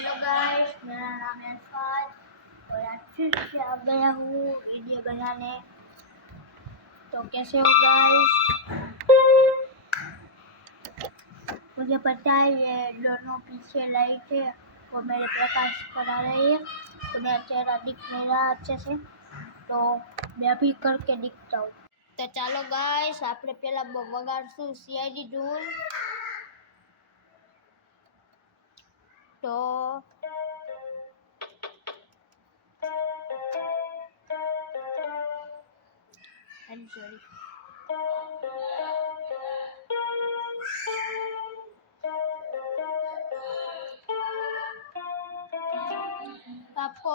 Hello guys, मेरा नाम है अरफात और आज फिर से आ गया हूँ वीडियो बनाने। तो कैसे हो गाइस? मुझे पता है ये दोनों पीछे लाइट है वो मेरे प्रकाश करा रही है, तो मेरा चेहरा दिख नहीं रहा अच्छे से, तो मैं अभी करके दिखता हूँ। तो ચાલો ગાઈસ, આપણે પહેલા વગાડશું સીઆઈડી ધૂન। તો I'm sorry. आपको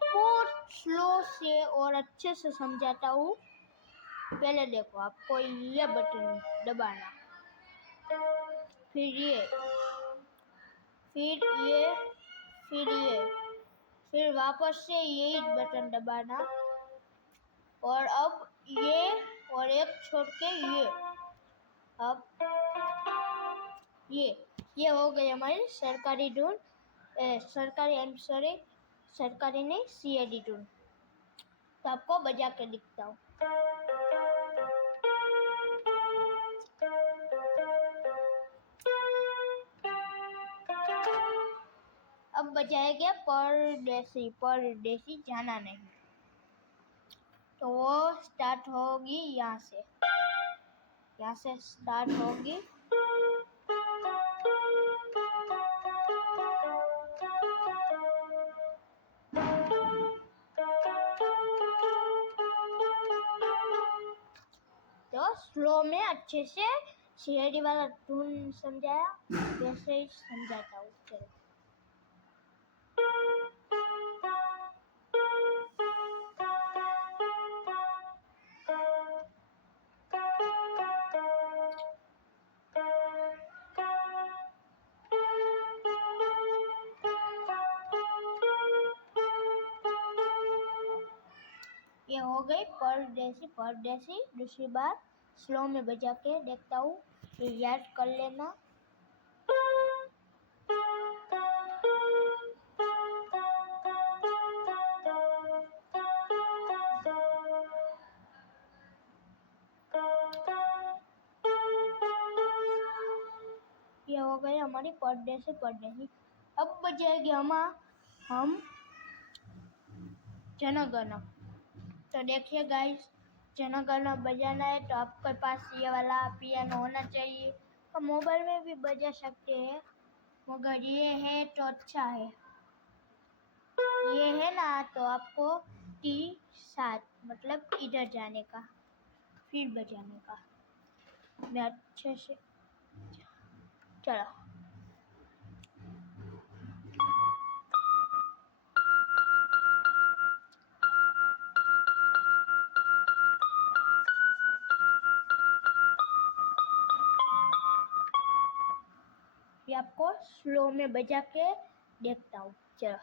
बहुत स्लो से और अच्छे से समझाता हूँ। पहले देखो, आपको ये बटन दबाना, फिर ये, फिर ये, फिर ये, फिर वापस से यही बटन दबाना, और अब ये और एक छोड़ के ये, अब ये हो गई हमारी सरकारी धुन। सरकारी नहीं, सीआईडी धुन। तो आपको बजा के दिखता हूँ। अब बजाएंगे परदेसी जाना नहीं, तो वो स्टार्ट होगी यहाँ से स्टार्ट होगी। तो स्लो में अच्छे से सीआईडी वाला धुन समझाया, वैसे ही समझाता हूँ। चलो, ये हो गई परदेसी। दूसरी बार स्लो में बजा के देखता हूँ, ये याद कर लेना। ये हो गई हमारी परदेसी। अब बजाएगी हम जनगण। तो देखिए गाइस, जनगण बजाना है तो आपके पास ये वाला पियानो होना चाहिए। तो मोबाइल में भी बजा सकते हैं, मगर ये है तो अच्छा है। ये है ना, तो आपको T7 मतलब इधर जाने का, फिर बजाने का। मैं अच्छे से, चलो, ये आपको स्लो में बजा के देखता हूँ। चलो,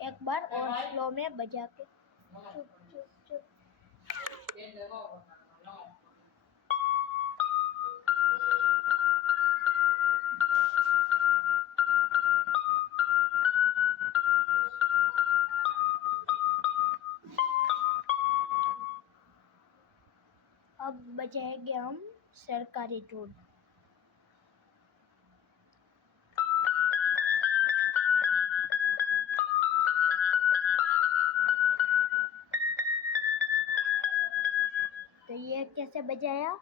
एक बार और स्लो में बजा के। चुप चुप चुप। अब बजाएंगे हम सरकारी धुन। तो ये कैसे बजाया?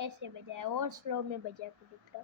ऐसे बजाया, और स्लो में बजा के दिखा।